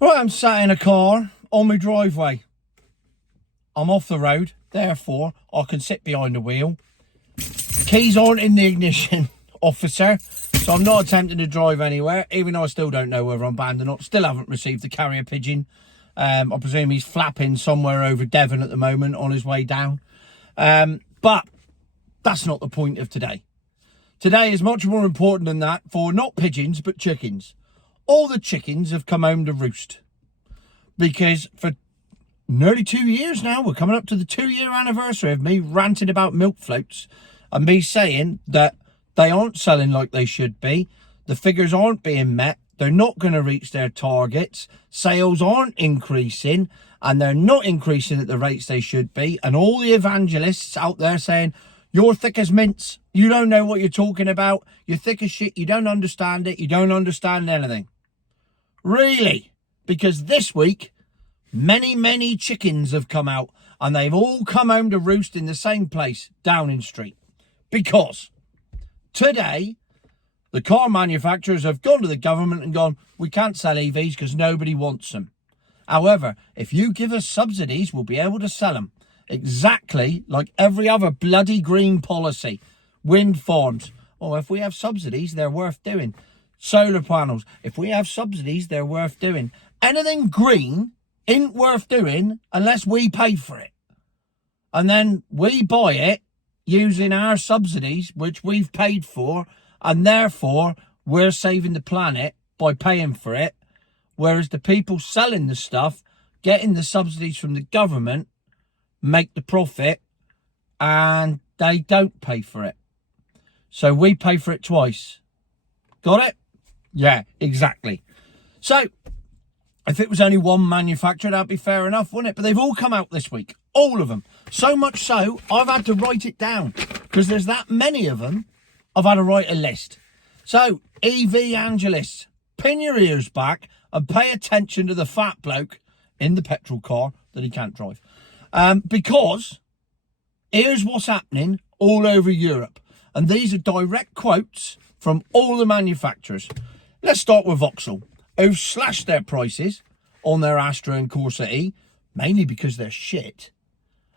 Right, I'm sat in a car on my driveway. I'm off the road, therefore I can sit behind the wheel. Keys aren't in the ignition, officer, so I'm not attempting to drive anywhere, even though I still don't know whether I'm banned or not. Still haven't received the carrier pigeon. I presume he's flapping somewhere over Devon at the moment on his way down. But that's not the point of today. Today is much more important than that for not pigeons, but chickens. All the chickens have come home to roost. Because for nearly 2 years now, we're coming up to the 2-year anniversary of me ranting about milk floats and me saying that they aren't selling like they should be. The figures aren't being met. They're not going to reach their targets. Sales aren't increasing, and they're not increasing at the rates they should be. And all the evangelists out there saying, you're thick as mince. You don't know what you're talking about. You're thick as shit. You don't understand it. You don't understand anything. Really? Because this week, many chickens have come out, and they've all come home to roost in the same place, Downing Street. Because today, the car manufacturers have gone to the government and gone, we can't sell EVs because nobody wants them. However, if you give us subsidies, we'll be able to sell them. Exactly like every other bloody green policy. Wind farms. Oh, if we have subsidies, they're worth doing. Solar panels. If we have subsidies, they're worth doing. Anything green ain't worth doing unless we pay for it. And then we buy it using our subsidies, which we've paid for, and therefore we're saving the planet by paying for it. Whereas the people selling the stuff, getting the subsidies from the government, make the profit, and they don't pay for it. So we pay for it twice. Got it? Yeah, exactly. So if it was only one manufacturer, that'd be fair enough, wouldn't it? But they've all come out this week. All of them. So much so, I've had to write it down. Because there's that many of them, I've had to write a list. So, EVangelists, pin your ears back and pay attention to the fat bloke in the petrol car that he can't drive. Because here's what's happening all over Europe. And these are direct quotes from all the manufacturers. Let's start with Vauxhall, who've slashed their prices on their Astra and Corsa E, mainly because they're shit.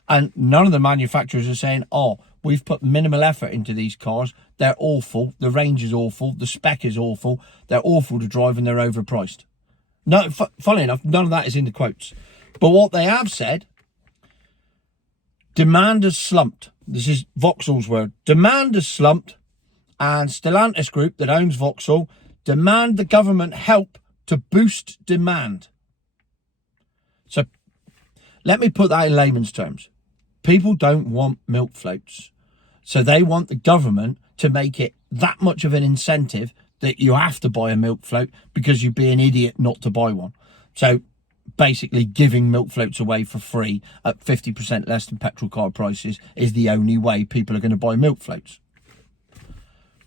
And none of the manufacturers are saying, oh, we've put minimal effort into these cars. They're awful. The range is awful. The spec is awful. They're awful to drive and they're overpriced. No, funnily enough, none of that is in the quotes. But what they have said, demand has slumped. This is Vauxhall's word. Demand has slumped, and Stellantis Group that owns Vauxhall demand the government help to boost demand. So let me put that in layman's terms. People don't want milk floats. So they want the government to make it that much of an incentive that you have to buy a milk float because you'd be an idiot not to buy one. So basically giving milk floats away for free at 50% less than petrol car prices is the only way people are going to buy milk floats.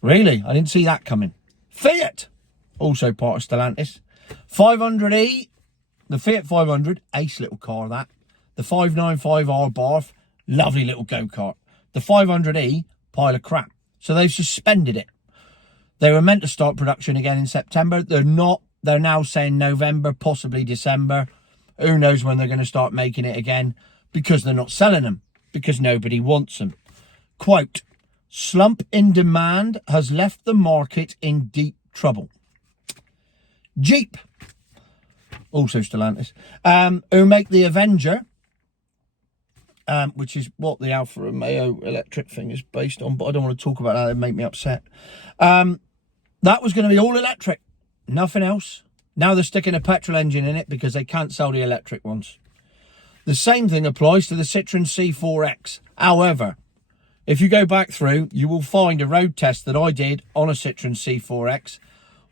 Really? I didn't see that coming. Fiat, also part of Stellantis. 500e, the Fiat 500, ace little car that. The 595R Barth, lovely little go-kart. The 500e, pile of crap. So they've suspended it. They were meant to start production again in September. They're not. They're now saying November, possibly December. Who knows when they're going to start making it again, because they're not selling them, because nobody wants them. Quote, slump in demand has left the market in deep trouble. Jeep, also Stellantis, who make the Avenger, which is what the Alfa Romeo electric thing is based on, but I don't want to talk about that, it'd make me upset. That was going to be all electric, nothing else. Now they're sticking a petrol engine in it because they can't sell the electric ones. The same thing applies to the Citroen C4X. However, if you go back through, you will find a road test that I did on a Citroen C4X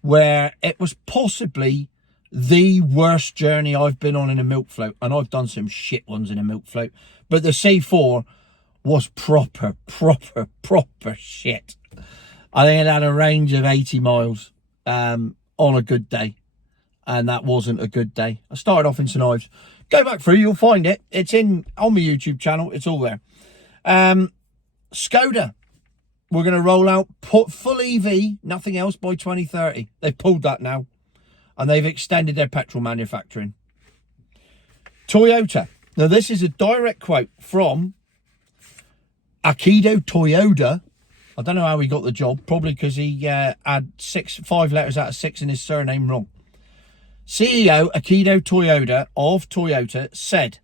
where it was possibly the worst journey I've been on in a milk float. And I've done some shit ones in a milk float. But the C4 was proper shit. I think it had a range of 80 miles on a good day. And that wasn't a good day. I started off in St Ives. Go back through, you'll find it. It's on my YouTube channel. It's all there. Skoda. We're going to roll out full EV, nothing else, by 2030. They've pulled that now. and they've extended their petrol manufacturing. Toyota. Now, this is a direct quote from Akio Toyoda. I don't know how he got the job. Probably because he had 5 letters out of 6 in his surname wrong. CEO Akio Toyoda of Toyota said,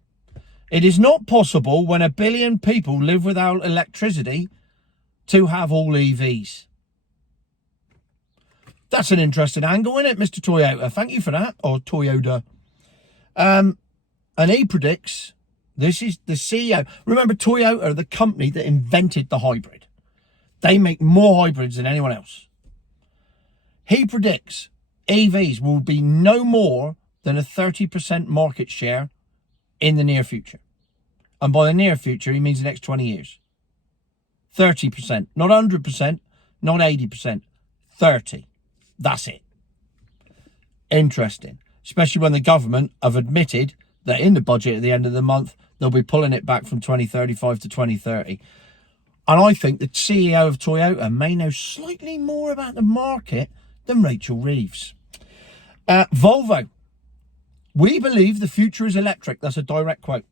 "It is not possible when 1 billion people live without electricity to have all EVs." That's an interesting angle, isn't it, Mr. Toyota? Thank you for that, or Toyota. And he predicts, this is the CEO. Remember, Toyota are the company that invented the hybrid. They make more hybrids than anyone else. He predicts EVs will be no more than a 30% market share in the near future. And by the near future, he means the next 20 years. 30%, not 100%, not 80%, 30. That's it. Interesting. Especially when the government have admitted that in the budget at the end of the month, they'll be pulling it back from 2035 to 2030. And I think the CEO of Toyota may know slightly more about the market than Rachel Reeves. Volvo. "We believe the future is electric." That's a direct quote.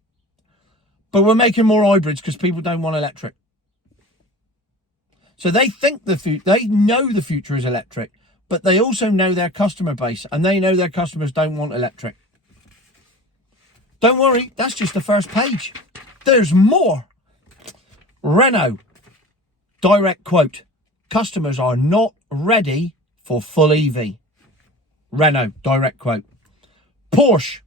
"But we're making more hybrids because people don't want electric." So they think they know the future is electric, but they also know their customer base, and they know their customers don't want electric. Don't worry, that's just the first page. There's more. Renault, direct quote, "Customers are not ready for full EV." Renault, direct quote. Porsche,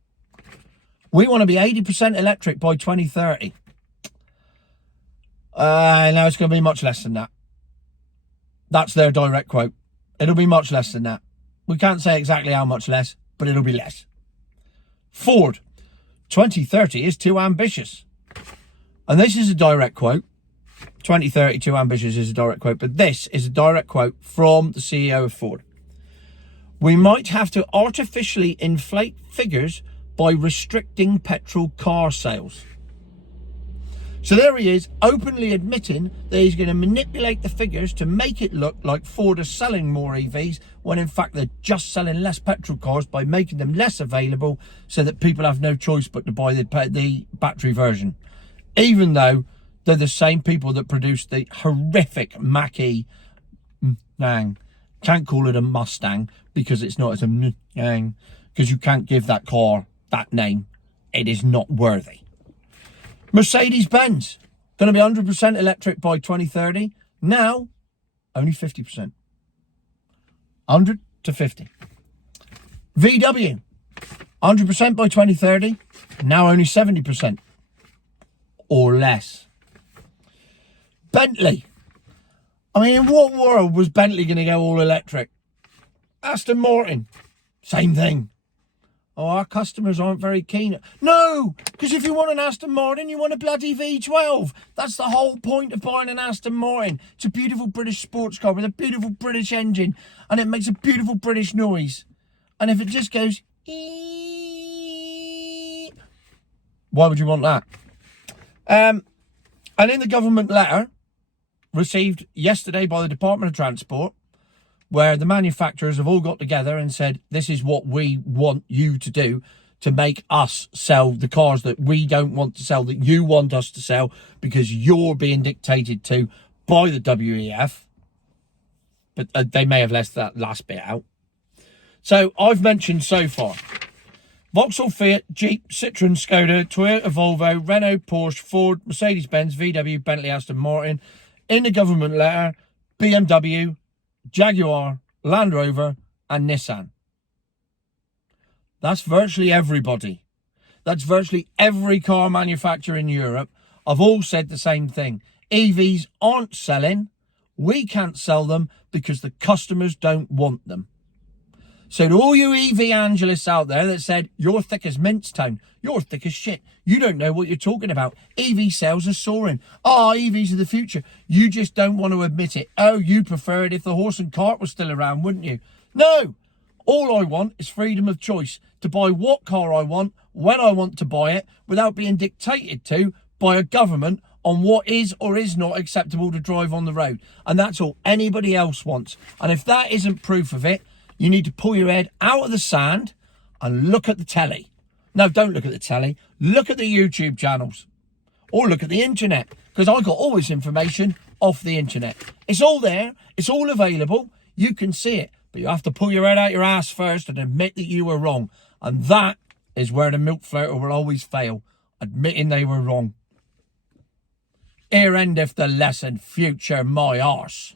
"We want to be 80% electric by 2030. Now it's going to be much less than that." That's their direct quote. "It'll be much less than that. We can't say exactly how much less, but it'll be less." Ford, 2030 is too ambitious. And this is a direct quote. 2030 too ambitious is a direct quote, but this is a direct quote from the CEO of Ford. "We might have to artificially inflate figures by restricting petrol car sales." So there he is, openly admitting that he's going to manipulate the figures to make it look like Ford are selling more EVs, when in fact they're just selling less petrol cars by making them less available so that people have no choice but to buy the battery version. Even though they're the same people that produce the horrific Mach-E Mustang. Can't call it a Mustang because it's not. It's a Mustang, because you can't give that car that name. It is not worthy. Mercedes-Benz, going to be 100% electric by 2030. Now, only 50%. 100 to 50. VW, 100% by 2030. Now only 70%. Or less. Bentley. I mean, in what world was Bentley going to go all electric? Aston Martin, same thing. "Oh, our customers aren't very keen." No, because if you want an Aston Martin, you want a bloody V12. That's the whole point of buying an Aston Martin. It's a beautiful British sports car with a beautiful British engine, and it makes a beautiful British noise. And if it just goes, why would you want that? And in the government letter received yesterday by the Department of Transport, where the manufacturers have all got together and said, "This is what we want you to do to make us sell the cars that we don't want to sell, that you want us to sell, because you're being dictated to by the WEF." But they may have left that last bit out. So I've mentioned so far Vauxhall, Fiat, Jeep, Citroen, Skoda, Toyota, Volvo, Renault, Porsche, Ford, Mercedes-Benz, VW, Bentley, Aston Martin. In the government letter, BMW, Jaguar, Land Rover and Nissan. That's virtually everybody. That's virtually every car manufacturer in Europe. I've all said the same thing. EVs aren't selling. We can't sell them because the customers don't want them. So to all you EVangelists out there that said, "You're thick as Mincetown, you're thick as shit, you don't know what you're talking about. EV sales are soaring. EVs are the future. You just don't want to admit it. Oh, you prefer it if the horse and cart was still around, wouldn't you?" No. All I want is freedom of choice to buy what car I want, when I want to buy it, without being dictated to by a government on what is or is not acceptable to drive on the road. And that's all anybody else wants. And if that isn't proof of it, You need to pull your head out of the sand and look at the telly. No, don't look at the telly. Look at the YouTube channels. Or look at the internet. Because I got all this information off the internet. It's all there. It's all available. You can see it. But you have to pull your head out your ass first and admit that you were wrong. And that is where the milk flirter will always fail. Admitting they were wrong. Here endeth the lesson, future my arse.